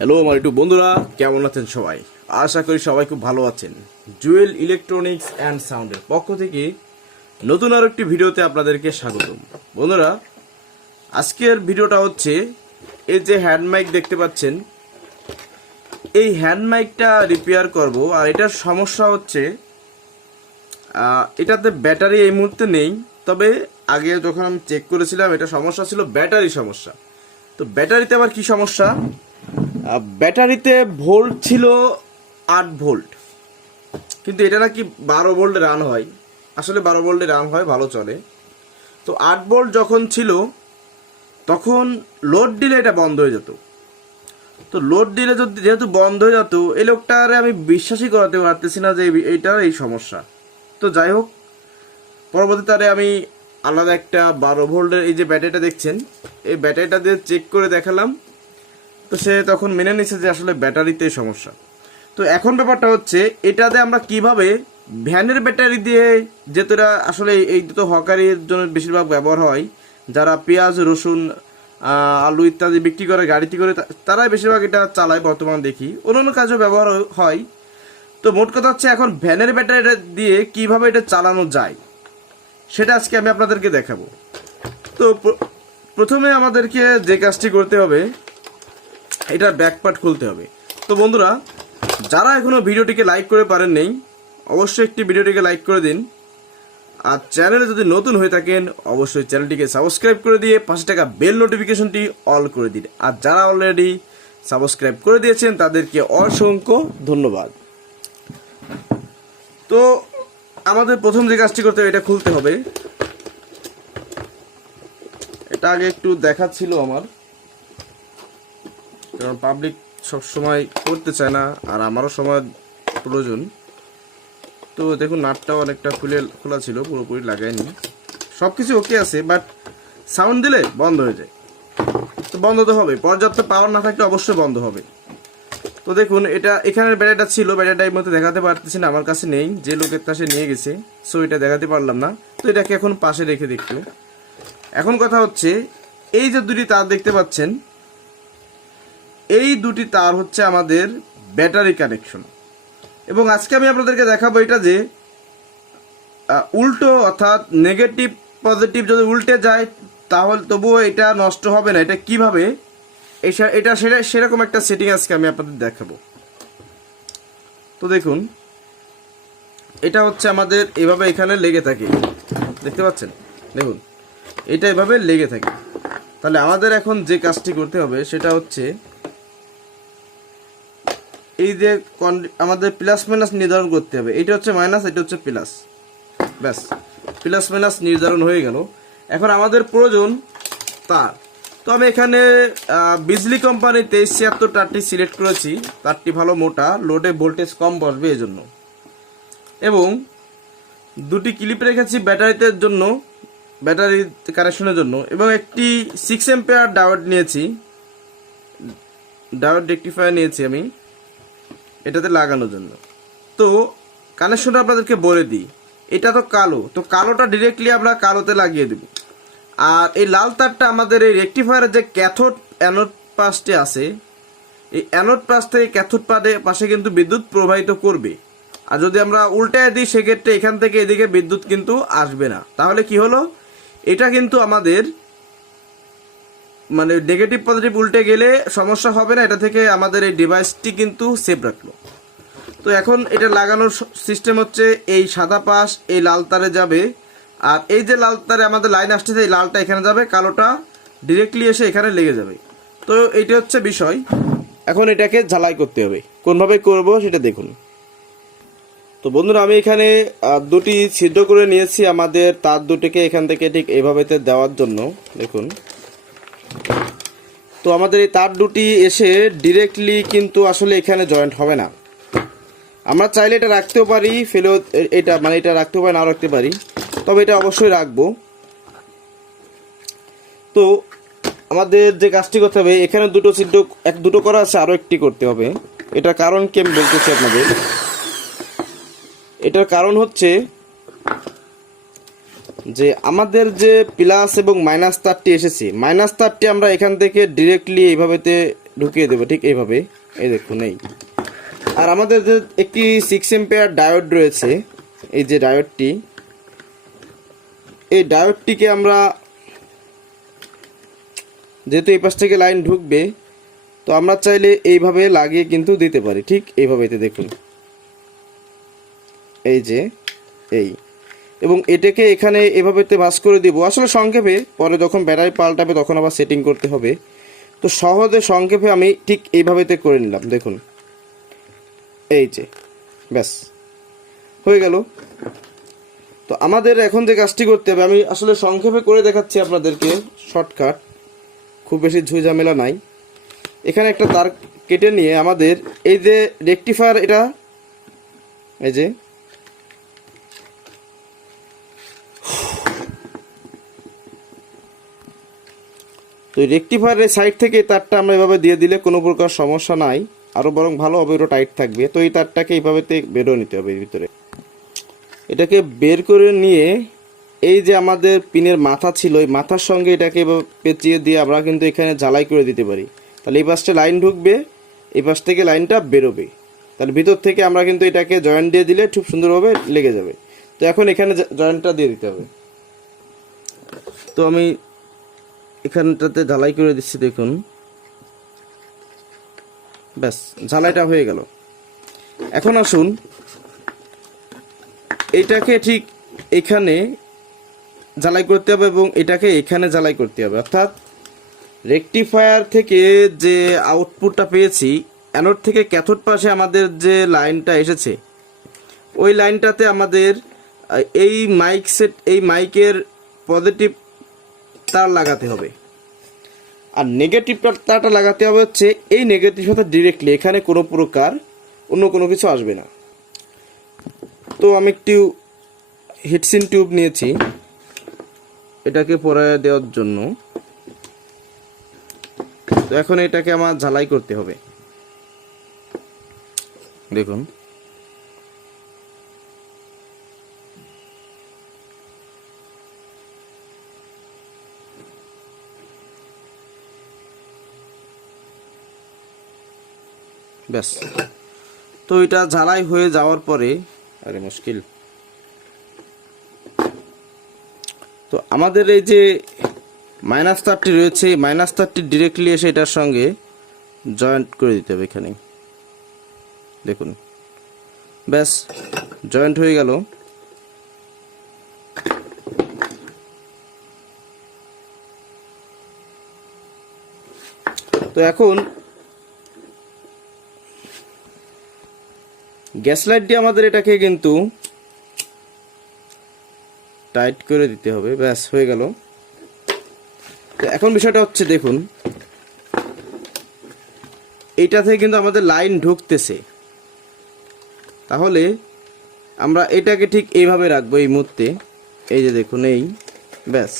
Hello আমার একটু বন্ধুরা, কেমন আছেন সবাই? আশা করি সবাই খুব ভালো আছেন। জুয়েল ইলেকট্রনিক্স অ্যান্ড সাউন্ডের পক্ষ থেকে নতুন আরো একটি ভিডিওতে আপনাদেরকে স্বাগতম। বন্ধুরা, আজকের ভিডিওটা হচ্ছে এই যে হ্যান্ড মাইক দেখতে পাচ্ছেন, এই হ্যান্ড মাইকটা রিপেয়ার করব। আর এটার সমস্যা হচ্ছে এটাতে ব্যাটারি এই মুহূর্তে নেই, তবে আগে যখন আমি চেক করেছিলাম এটা সমস্যা ছিল ব্যাটারি সমস্যা। তো ব্যাটারিতে আবার কি সমস্যা? ব্যাটারিতে ভোল্ট ছিল 8 ভোল্ট, কিন্তু এটা নাকি 12 ভোল্টে রান হয়। আসলে 12 ভোল্টে রান হয়, ভালো চলে। তো 8 ভোল্ট যখন ছিল তখন লোড দিলে এটা বন্ধ হয়ে যেত। তো লোড দিলে যেহেতু বন্ধ হয়ে যেত, এই লোকটারে আমি বিশ্বাসই করাতে পারতেছি না যে এইটার এই সমস্যা। তো যাই হোক, পরবর্তীতে আমি আলাদা একটা 12 ভোল্টের এই যে ব্যাটারিটা দেখছেন, এই ব্যাটারিটা দিয়ে চেক করে দেখালাম। তো সে তখন মেনে নিছে যে আসলে ব্যাটারিতে সমস্যা। তো এখন ব্যাপারটা হচ্ছে এটাতে আমরা কিভাবে ভ্যানের ব্যাটারি দিয়ে, যেহেতু এটা আসলে এই দুটো হকারির জন্য বেশিরভাগ ব্যবহার হয়, যারা পেঁয়াজ রসুন আলু ইত্যাদি বিক্রি করে গাড়িতে করে, তারাই বেশিরভাগ এটা চালায় বর্তমানে দেখি। অন্যান্য কাজেও ব্যবহার হয়। তো মোট কথা হচ্ছে এখন ভ্যানের ব্যাটারিটা দিয়ে কিভাবে এটা চালানো যায় সেটা আজকে আমি আপনাদেরকে দেখাবো। তো প্রথমে আমাদেরকে যে কাজটি করতে হবে, এটার ব্যাক পার্ট খুলতে হবে। তো বন্ধুরা, যারা এখনো ভিডিওটিকে লাইক করে পারেন নেই, অবশ্যই একটি ভিডিওটিকে লাইক করে দিন। আর চ্যানেলে যদি নতুন হয়ে থাকেন অবশ্যই চ্যানেলটিকে সাবস্ক্রাইব করে দিয়ে পাশে থাকা বেল নোটিফিকেশনটি অল করে দিন। আর যারা অলরেডি সাবস্ক্রাইব করে দিয়েছেন তাদেরকে অসংখ্য ধন্যবাদ। তো আমাদের প্রথম যে কাজটি করতে হবে, এটা খুলতে হবে। এটা আগে একটু দেখাচ্ছিল আমার, কারণ পাবলিক সব সময় করতে চায় না, আর আমারও সময় প্রয়োজন। তো দেখুন, নাটটাও অনেকটা খোলা ছিল, পুরোপুরি লাগায়নি। সব কিছু ওকে আছে, বাট সাউন্ড দিলে বন্ধ হয়ে যায়। তো বন্ধ তো হবে, পর্যাপ্ত পাওয়ার না থাকলে অবশ্যই বন্ধ হবে। তো দেখুন, এটা এখানের ব্যাটারিটা ছিল, ব্যাটারিটা এই মধ্যে দেখাতে পারতেছি না, আমার কাছে নেই, যে লোকের কাছে নিয়ে গেছে, সো এটা দেখাতে পারলাম না। তো এটাকে এখন পাশে রেখে দেখতে। এখন কথা হচ্ছে, এই যে দুটি তার দেখতে পাচ্ছেন, এই দুটি তার হচ্ছে আমাদের ব্যাটারি কানেকশন। এবং আজকে আমি আপনাদেরকে দেখাবো এটা যে উল্টো, অর্থাৎ নেগেটিভ পজিটিভ যদি উল্টে যায় তাহলে তবুও এটা নষ্ট হবে না। এটা কিভাবে, এটা সেরকম একটা সেটিং আজকে আমি আপনাদের দেখাবো। তো দেখুন, এটা হচ্ছে আমাদের এভাবে এখানে লেগে থাকে, দেখতে পাচ্ছেন? দেখুন, এটা এভাবে লেগে থাকে। তাহলে আমাদের এখন যে কাজটি করতে হবে সেটা হচ্ছে, এই যে আমাদের প্লাস মাইনাস নির্ধারণ করতে হবে। এটা হচ্ছে মাইনাস, এটা হচ্ছে প্লাস, ব্যাস প্লাস মাইনাস নির্ধারণ হয়ে গেল। এখন আমাদের প্রয়োজন তার। তো আমি এখানে বিজলি কোম্পানির 2376 তারটি সিলেক্ট করেছি। তারটি ভালো মোটা, লোডে ভোল্টেজ কম বসবে এজন্য। এবং দুটি ক্লিপ রেখেছি ব্যাটারিতে জন্য, ব্যাটারি কানেকশনের জন্য। এবং একটি 6 এম্পিয়ার ডায়োড নিয়েছি, ডায়োড রেকটিফায়ার নিয়েছি আমি এটাতে লাগানোর জন্য। তো কানেকশনটা আপনাদেরকে বলে দিই, এটা তো কালো, তো কালোটা ডিরেক্টলি আমরা কালোতে লাগিয়ে দেব। আর এই লাল তারটা আমাদের এই রেকটিফায়ারের যে ক্যাথোড অ্যানোড পাশটি আছে, এই অ্যানোড পাশ থেকে ক্যাথোড পাশে কিন্তু বিদ্যুৎ প্রবাহিত করবে। আর যদি আমরা উল্টায় দিই সেক্ষেত্রে এখান থেকে এদিকে বিদ্যুৎ কিন্তু আসবে না। তাহলে কি হলো, এটা কিন্তু আমাদের মানে নেগেটিভ পজিটিভ উল্টে গেলে সমস্যা হবে না, এটা থেকে আমাদের এই ডিভাইসটি কিন্তু সেভ রাখলো। তো এখন এটা লাগানোর সিস্টেম হচ্ছে, এই সাদা পাশ এই লাল তারে যাবে, আর এই যে লাল তারে আমাদের লাইন আসতেছে, এই লালটা এখানে যাবে, কালোটা ডিরেক্টলি এসে এখানে লেগে যাবে। তো এইটা হচ্ছে বিষয়। এখন এটাকে ঝালাই করতে হবে, কোনভাবে করব সেটা দেখুন। তো বন্ধুরা, আমি এখানে দুটি ছিদ্র করে নিয়েছি আমাদের তার দুটিকে এখান থেকে ঠিক এইভাবেতে দেওয়ার জন্য। দেখুন, তো আমাদের এই তার দুটি এসে ডিরেক্টলি কিন্তু আসলে এখানে জয়েন্ট হবে না। আমরা চাইলে এটা রাখতেও পারি, ফেলেও এটা মানে এটা রাখতেও পারি, নাও রাখতে পারি, তবে এটা অবশ্যই রাখবো। তো আমাদের যে কাজটি করতে হবে, এখানে দুটো করা আছে, আরও একটি করতে হবে। এটার কারণ কি আমি বলতেছি আপনাদের। এটার কারণ হচ্ছে যে আমাদের যে প্লাস এবং মাইনাস তারটি এসেছে, মাইনাস তারটি আমরা এখান থেকে ডিরেক্টলি এইভাবেতে ঢুকিয়ে দেবো ঠিক এইভাবে, এই দেখুন এই। আর আমাদের যে একটি 6 এম্পিয়ার ডায়োড রয়েছে, এই যে ডায়োডটি, এই ডায়োডটিকে আমরা যেহেতু এই পাশ থেকে লাইন ঢুকবে, তো আমরা চাইলে এইভাবে লাগিয়ে কিন্তু দিতে পারি ঠিক এইভাবে। দেখুন এই যে এই, এবং এটাকে এখানে এভাবেতে ভাঁজ করে দিব। আসলে সংক্ষেপে পরে যখন ব্যাটারি পাল্টাবে তখন আবার সেটিং করতে হবে, তো সহজে সংক্ষেপে আমি ঠিক এইভাবেতে করে নিলাম। দেখুন এই যে, ব্যাস হয়ে গেল। তো আমাদের এখন যে কাজটি করতে হবে, আমি আসলে সংক্ষেপে করে দেখাচ্ছি আপনাদেরকে, শর্টকাট, খুব বেশি ঝুঁঝামেলা নাই। এখানে একটা তার কেটে নিয়ে আমাদের এই যে রেকটিফায়ার, এটা এই যে তো রেকটিফায়ারের সাইড থেকে তারটা আমরা এভাবে দিয়ে দিলে কোনো প্রকার সমস্যা নাই, আরও বরং ভালো হবে, ওটা টাইট থাকবে। তো এই তারটাকে এইভাবেতে বেরো নিতে হবে এর ভিতরে। এটাকে বের করে নিয়ে এই যে আমাদের পিনের মাথা ছিল, এই মাথার সঙ্গে এটাকে পেঁচিয়ে দিয়ে আমরা কিন্তু এখানে ঝালাই করে দিতে পারি। তাহলে এই পাশটা লাইন ঢুকবে, এই পাশ থেকে লাইনটা বেরোবে, তাহলে ভিতর থেকে আমরা কিন্তু এটাকে জয়েন্ট দিয়ে দিলে খুব সুন্দরভাবে লেগে যাবে। তো এখন এখানে জয়েন্টটা দিয়ে দিতে হবে। তো আমি এখানটাতে ঝালাই করে দিচ্ছি, দেখুন ব্যাস ঝালাইটা হয়ে গেল। এখন আসুন এইটাকে ঠিক এখানে ঝালাই করতে হবে এবং এটাকে এখানে ঝালাই করতে হবে। অর্থাৎ রেকটিফায়ার থেকে যে আউটপুটটা পেয়েছি, অ্যানোড থেকে ক্যাথোড পাশে আমাদের যে লাইনটা এসেছে, ওই লাইনটাতে আমাদের এই মাইকের পজিটিভ তার লাগাতে হবে, আর নেগেটিভ তারটা লাগাতে হবে হচ্ছে এই নেগেটিভ সাথে ডিরেক্টলি। এখানে কোনো প্রকার অন্য কোনো কিছু আসবে না। তো আমি একটু হিটসিন টিউব নিয়েছি এটাকে পরায় দেওয়ার জন্য। তো এখন এটাকে আমার ঝালাই করতে হবে। দেখুন ব্যাস। তো এটা ঝালাই হয়ে যাওয়ার পরে, আরে মুশকিল, তো আমাদের এই যে মাইনাস তারটি রয়েছে, মাইনাস তারটি ডিরেক্টলি এসে এটার সঙ্গে জয়েন্ট করে দিতে হবে এখানে। দেখুন ব্যাস জয়েন্ট হয়ে গেল। তো এখন গ্যাস লাইট দিয়ে আমাদের এটাকে কিন্তু টাইট করে দিতে হবে। ব্যাস হয়ে গেল। তো এখন বিষয়টা হচ্ছে, দেখুন এইটা থেকে কিন্তু আমাদের লাইন ঢুকতেছে, তাহলে আমরা এটাকে ঠিক এইভাবে রাখবো এই মুহূর্তে। এই যে দেখুন এই, ব্যাস।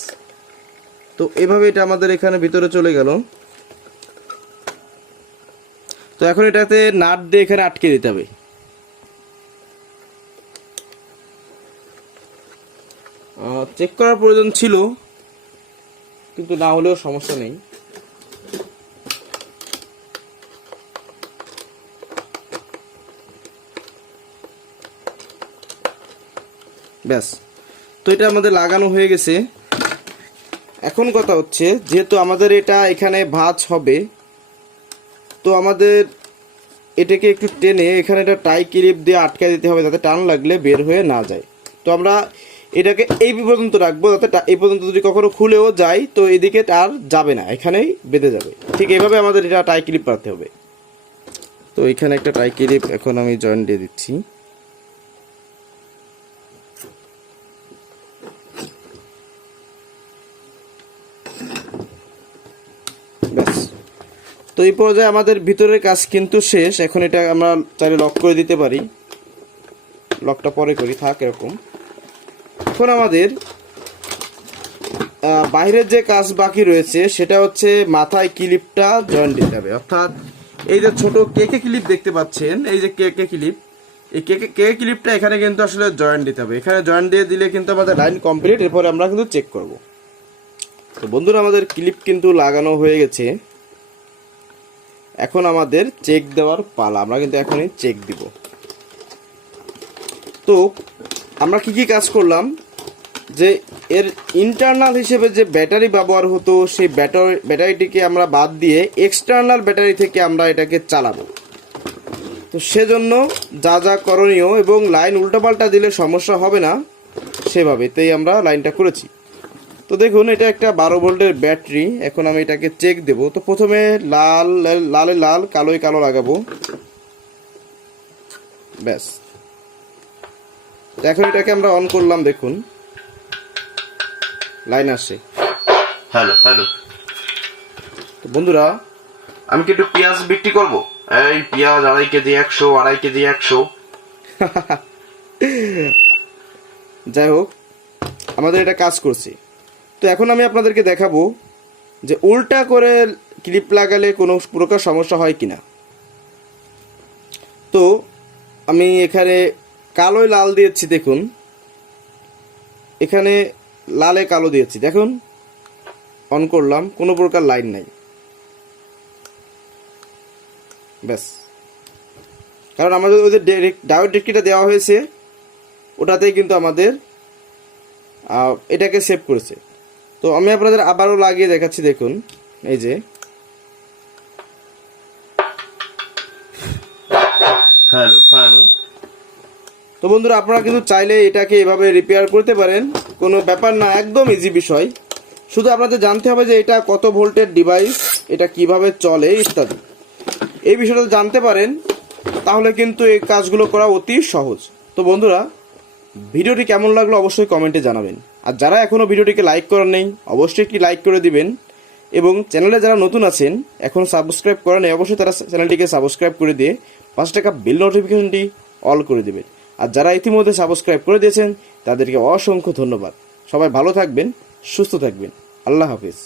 তো এভাবে এটা আমাদের এখানে ভিতরে চলে গেল। তো এখন এটাতে নাট দিয়ে এখানে আটকে দিতে হবে। চেক করার প্রয়োজন ছিল, কিন্তু না হলেও সমস্যা নেই। ব্যাস, তো এটা আমাদের লাগানো হয়ে গেছে। এখন কথা হচ্ছে, যেহেতু আমাদের এটা এখানে ভাঁজ হবে, তো আমাদের এটাকে একটু টেনে এখানে একটা টাই ক্লিপ দিয়ে আটকে দিতে হবে, যাতে টান লাগলে বের হয়ে না যায়। তো আমরা এটাকে এই পর্যন্ত রাখবো, যাতে এই পর্যন্ত যদি কখনো খুলেও যায় তো এদিকে আর যাবে না, এখানেই বেঁধে যাবে। ঠিক এইভাবে আমাদের এটা টাই ক্লিপ পাতে হবে। তো এখানে একটা টাই ক্লিপ এখন আমি জয়েন্ট দিয়ে দিচ্ছি। ব্যাস, তো এই পর্যায়ে আমাদের ভিতরের কাজ কিন্তু শেষ। এখন এটা আমরা চাইলে লক করে দিতে পারি, লকটা পরে করি, থাক এরকম। এখন আমাদের বাইরের যে কাজ বাকি রয়েছে সেটা হচ্ছে মাথায় ক্লিপটা জয়েন্ট দিতে হবে। অর্থাৎ এই যে ছোট কেকে ক্লিপ দেখতে পাচ্ছেন, এই যে কেকে ক্লিপ, এই কেকে ক্লিপটা এখানে কিন্তু আসলে জয়েন্ট দিতে হবে। এখানে জয়েন্ট দিয়ে দিলে কিন্তু আমাদের লাইন কমপ্লিট। এরপরে আমরা কিন্তু চেক করব। তো বন্ধুরা, আমাদের ক্লিপ কিন্তু লাগানো হয়ে গেছে। এখন আমাদের চেক দেওয়ার পালা। আমরা কিন্তু এখনই চেক দিব। তো আমরা কি কাজ করলাম, যে এর ইন্টারনাল হিসেবে যে ব্যাটারি ব্যবহার হতো সেই ব্যাটারিটিকে আমরা বাদ দিয়ে এক্সটার্নাল ব্যাটারি থেকে আমরা এটাকে চালাবো। তো সেজন্য যা যা করণীয় এবং লাইন উল্টোপাল্টা দিলে সমস্যা হবে না সেভাবেতেই আমরা লাইনটা করেছি। তো দেখুন, এটা একটা 12 ভোল্টের ব্যাটারি। এখন আমি এটাকে চেক দেব। তো প্রথমে লালে লাল, কালোয় কালো লাগাবো, ব্যাস। এখন এটাকে আমরা অন করলাম, দেখুন লাইন আসে। Hello hello. তো বন্ধুরা, আমি কি একটু পেঁয়াজ বিক্রি করব? এই পেঁয়াজ 2.5 কেজি 100, 2.5 কেজি 100। যাই হোক, আমাদের এটা কাজ করছে। তো এখন আমি আপনাদেরকে দেখাবো যে উল্টা করে ক্লিপ লাগালে কোনো প্রকার সমস্যা হয় কিনা। তো আমি এখানে কালোয় লাল দিয়েছি, দেখুন এখানে লালে কালো দিয়েছি, দেখুন অন করলাম, কোনো প্রকার লাইন নাই, ব্যাস। কারণ আমাদের ওই যে ডায়োড ডিক্কিটা দেওয়া হয়েছে ওটাতেই কিন্তু আমাদের এটাকে সেভ করেছে। তো আমি আপনাদের আবারও লাগিয়ে দেখাচ্ছি, দেখুন এই যে। Hello hello. তো বন্ধুরা, আপনারা কিন্তু চাইলে এটাকে এভাবে রিপেয়ার করতে পারেন, কোনো ব্যাপার না, একদম ইজি বিষয়। শুধু আপনাদের জানতে হবে যে এটা কত ভোল্টের ডিভাইস, এটা কিভাবে চলে ইত্যাদি। এই বিষয়টা জানতে পারেন তাহলে কিন্তু এই কাজগুলো করা অতি সহজ। তো বন্ধুরা, ভিডিওটি কেমন লাগলো অবশ্যই কমেন্টে জানাবেন। আর যারা এখনও ভিডিওটিকে লাইক করেন নেই অবশ্যই একটি লাইক করে দিবেন, এবং চ্যানেলে যারা নতুন আছেন এখন সাবস্ক্রাইব করেন নেই অবশ্যই তারা চ্যানেলটিকে সাবস্ক্রাইব করে দিয়ে 5 টাকা বেল নোটিফিকেশনটি অল করে দেবেন। আর যারা ইতিমধ্যে সাবস্ক্রাইব করে দিয়েছেন তাদেরকে অসংখ্য ধন্যবাদ। সবাই ভালো থাকবেন, সুস্থ থাকবেন। আল্লাহ হাফিজ।